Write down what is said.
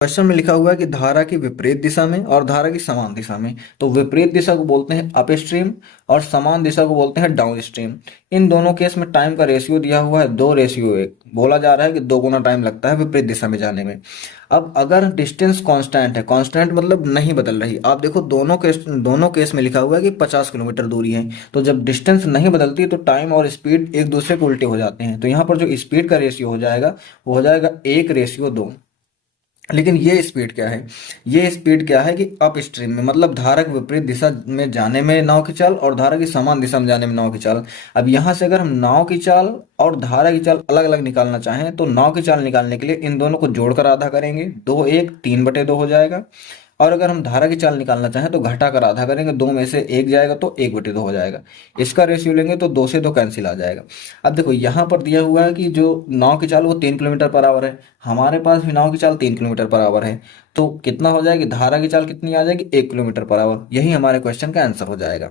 Question में लिखा हुआ है कि धारा की विपरीत दिशा में और धारा की समान दिशा में, तो विपरीत दिशा को बोलते हैं अप स्ट्रीम और समान दिशा को बोलते हैं डाउन स्ट्रीम। इन दोनों केस में टाइम का रेशियो दिया हुआ है 2:1। बोला जा रहा है कि 2 गुना टाइम लगता है विपरीत दिशा में जाने में। अब अगर डिस्टेंस कांस्टेंट है, कांस्टेंट मतलब नहीं बदल रही, आप देखो दोनों केस में लिखा हुआ है कि 50 किलोमीटर दूरी है, तो जब डिस्टेंस नहीं बदलती तो टाइम और स्पीड एक दूसरे को उल्टे हो जाते हैं। तो यहाँ पर जो स्पीड का रेशियो हो जाएगा वो हो जाएगा 1:2। लेकिन ये स्पीड क्या है कि अप स्ट्रीम में, मतलब धारा की विपरीत दिशा में जाने में नाव की चाल और धारा की समान दिशा में जाने में नाव की चाल। अब यहाँ से अगर हम नाव की चाल और धारा की चाल अलग अलग निकालना चाहें तो नाव की चाल निकालने के लिए इन दोनों को जोड़कर आधा करेंगे, 2:1 3/2 हो जाएगा। और अगर हम धारा की चाल निकालना चाहें तो घटाकर आधा करेंगे, 2 में से 1 जाएगा तो 1/2 हो जाएगा। इसका रेशियो लेंगे तो 2 से 2 कैंसिल आ जाएगा। अब देखो यहाँ पर दिया हुआ है कि जो नाव की चाल वो 3 किलोमीटर पर आवर है, हमारे पास भी नाव की चाल 3 किलोमीटर पर आवर है। तो कितना हो जाएगी, धारा की चाल कितनी आ जाएगी, 1 किलोमीटर पर आवर। यही हमारे क्वेश्चन का आंसर हो जाएगा।